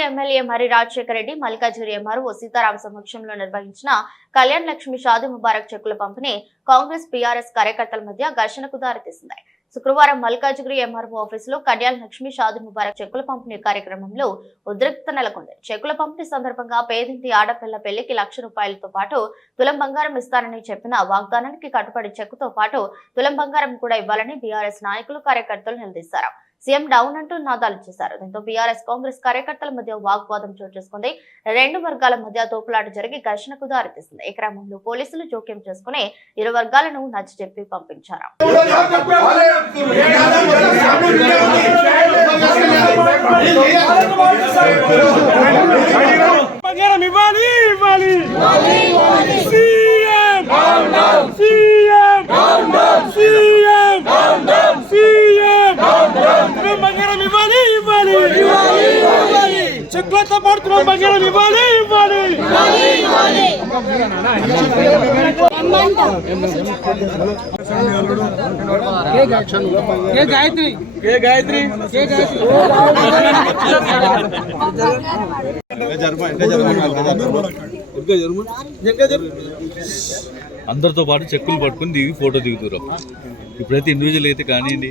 Peddapalli MLA మరి Rajasekhara Reddy Malkajgiri MRO Sitaram సమక్షంలో నిర్వహించిన కళ్యాణ్ లక్ష్మి షాది ముబారక్ చెక్కుల పంపిణీ కాంగ్రెస్ పీఆర్ఎస్ కార్యకర్తల మధ్య ఘర్షణకు దారితీసింది. శుక్రవారం మల్కాజ్గిరి ఎంఆర్ఓ ఆఫీసులో కళ్యాణ్ లక్ష్మి షాది ముబారక్ చెక్కుల పంపిణీ కార్యక్రమంలో ఉద్రిక్త నెలకొంది. చెక్కుల పంపిణీ సందర్భంగా పేదింటి ఆడపిల్ల పెళ్ళికి లక్ష రూపాయలతో పాటు తులం బంగారం ఇస్తానని చెప్పిన వాగ్దానానికి కట్టుబడి చెక్కుతో పాటు తులం బంగారం కూడా ఇవ్వాలని బీఆర్ఎస్ నాయకులు కార్యకర్తలు నిలదీశారు. సీఎం డౌన్ అంటూ నాదాలు చేశారు. దీంతో బీఆర్ఎస్ కాంగ్రెస్ కార్యకర్తల మధ్య వాగ్వాదం చోటు చేసుకుంది. రెండు వర్గాల మధ్య తోపులాట జరిగి ఘర్షణకు దారితీసింది. ఈ క్రమంలో పోలీసులు జోక్యం చేసుకుని ఇరు వర్గాలను నచ్చజెప్పి పంపించారు. బంగారం ఇవ్వాలి. ఇవ్వాలి సీఎం సీఎం సీఎం సీఎం బంగారం ఇవ్వాలి ఇవ్వాలి పాటు బంగారం ఇవ్వాలి ఇవ్వాలి. కే గాయత్రి. కే గాయత్రి. అందరితో పాటు చెక్కులు పట్టుకుని దిగి ఫోటో దిగుతున్నారు ఇప్పుడైతే ఇండివిజువల్ అయితే కానివ్వండి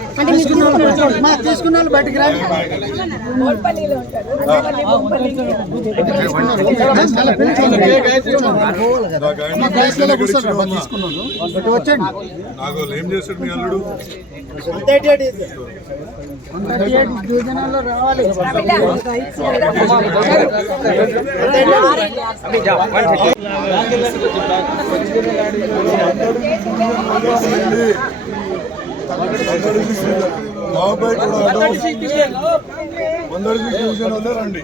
తీసుకున్న వాళ్ళు బయటికి రా. వచ్చండి ఏం చేస్తాడు మీ అల్లుడు జనాల్లో రావాలి బాబాయ్ కూడా డివిజన్ వల్ల రండి.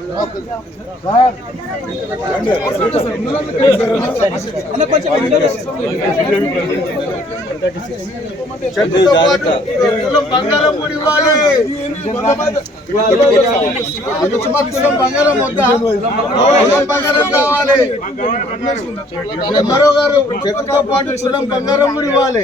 బంగారం ఇవ్వాలి. బంగారం వద్దా? తులం బంగారం కావాలి. మరో గారు చెక్కుతో పాటు బంగారం కూడా ఇవ్వాలి.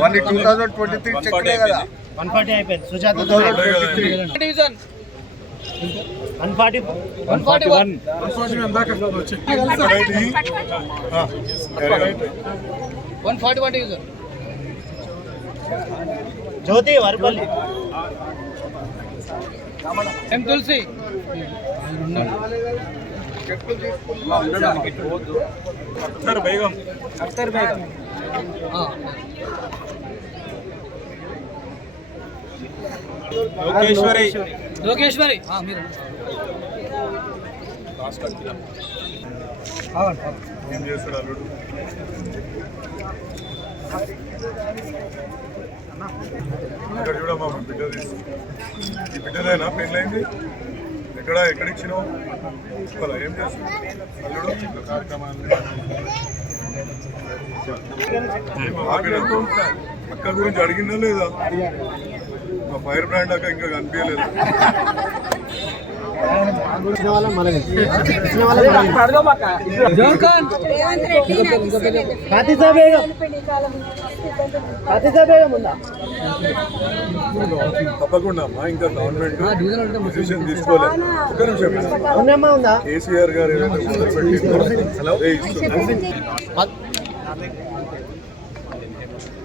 Only two thousand twenty three చెక్లే కదా వన్ ఫార్టీ అయిపోయింది సుజాత ఉంటాయి కదా division one forty one forty one right. ఆ, right. One forty one division Jyothi Varapalli M Tulasi Akhtar Begum Lokeshwari. Lokeshwari మీరు. ఏం చేస్తాడు అల్లుడు? ఇక్కడ చూడమ్మా మా బిడ్డ తీసి ఈ బిడ్డదేనా? పెళ్ళైంది? ఎక్కడ ఎక్కడ ఇచ్చినావు? ఏం చేస్తావు కార్యక్రమాలు అక్క గురించి అడిగిందా లేదా? మా ఫైర్ బ్రాండ్ అక్క ఇంకా కనిపించలేదు? తప్పకుండా అమ్మా ఇంకా గవర్నమెంట్ డిసిషన్ తీసుకోలేదు ఒక నిమిషం ఉందా కేసీఆర్ గారు ఏదైతే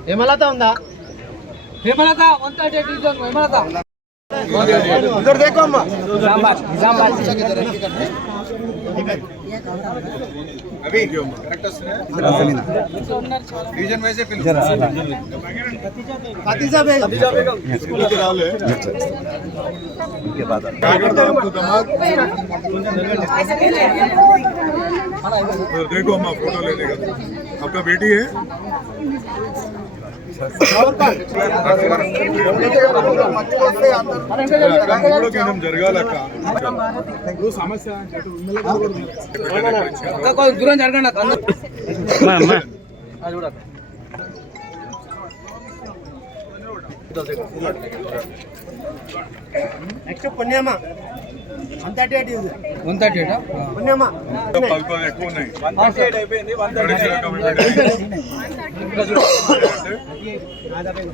హేమలత ఉందా హేమలత వన్ థర్టీ హేమలత उधर देखो अम्मा। अभी देखो अम्मा फ़ोटो लेने का आपका बेटी है? దూరం జరగండి నెక్స్ట్ అందరూ. వన్ థర్టీ ఎయిట్ పుణ్యమా one thirty eight one thirty eight పుణ్యమా వన్ థర్టీ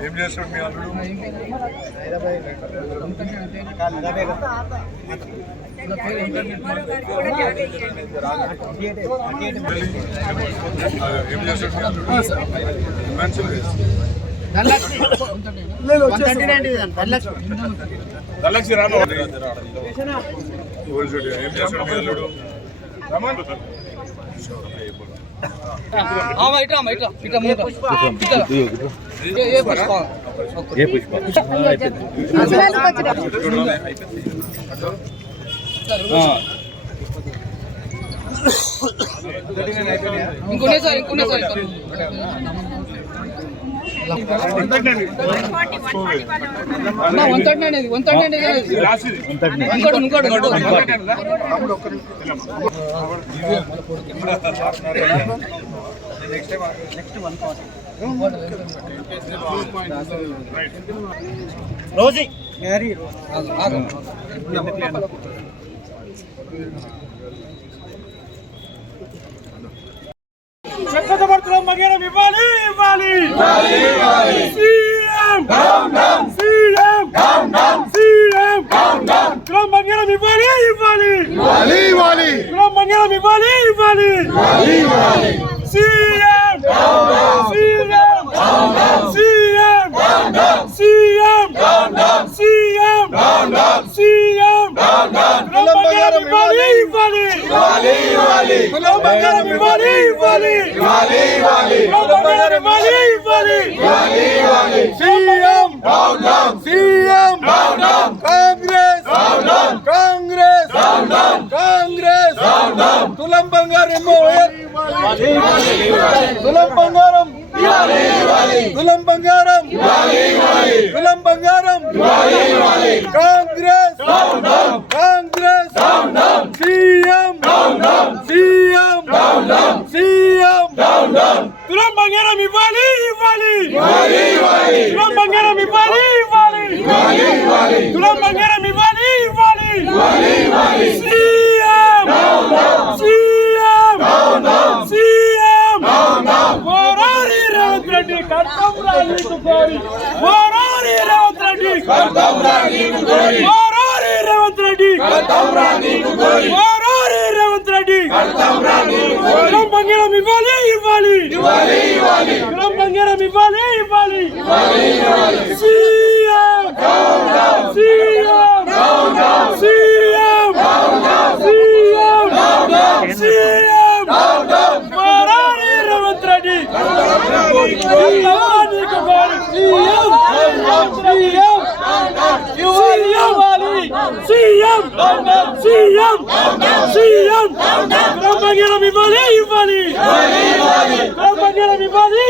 ఏం చేస్తాడు మీ అల్లుడు? ఏం చేస్తాడు మీ అల్లుడు? మెన్షన్ ధనలక్ష్మి. ఓల్డ్ ఏం చేస్తాడు మీ అల్లుడు? రమణ్ ఆమా, ఇట్రా అమ్మా. ఇట్రా ముందుకు రా. ఇట్రా. ఏ- ఏ పుష్ప? ఏ పుష్ప ఇంకొన్నే సార్ ఇంకొన్నే సార్ నైన్ ఇది, వన్ రోజీ. ఆగు, ఆగు. చక్కదపడుతున్న మగేరం ఇవ్వాలి ఇవ్వాలి సీఎం సీఎం సీఎం కులం మగేరం वाली वाली गुलाम बंगार वाली वाली वाली वाली गुलाम बंगार वाली वाली वाली वाली రాజీకు రేవంత్ రెడ్డి. కట్టం రేవంత్ రెడ్డి. కట్టం రేవంత్ రెడ్డి. కులం బంగారం ఇవ్వాలి ఇవ్వాలి. కులం బంగారం ఇవ్వాలి ఇవ్వాలి ఇవ్వాలి CM CM CM CM CM పోరారి Revanth Reddy నీకు కోరి సీఎం సీఎం ఇవ్వాలి సీఎం సీఎం సీఎం బ్రహ్మగిరం ఇవ్వాలి ఇవ్వాలి బ్రహ్మగిరం ఇవ్వాలి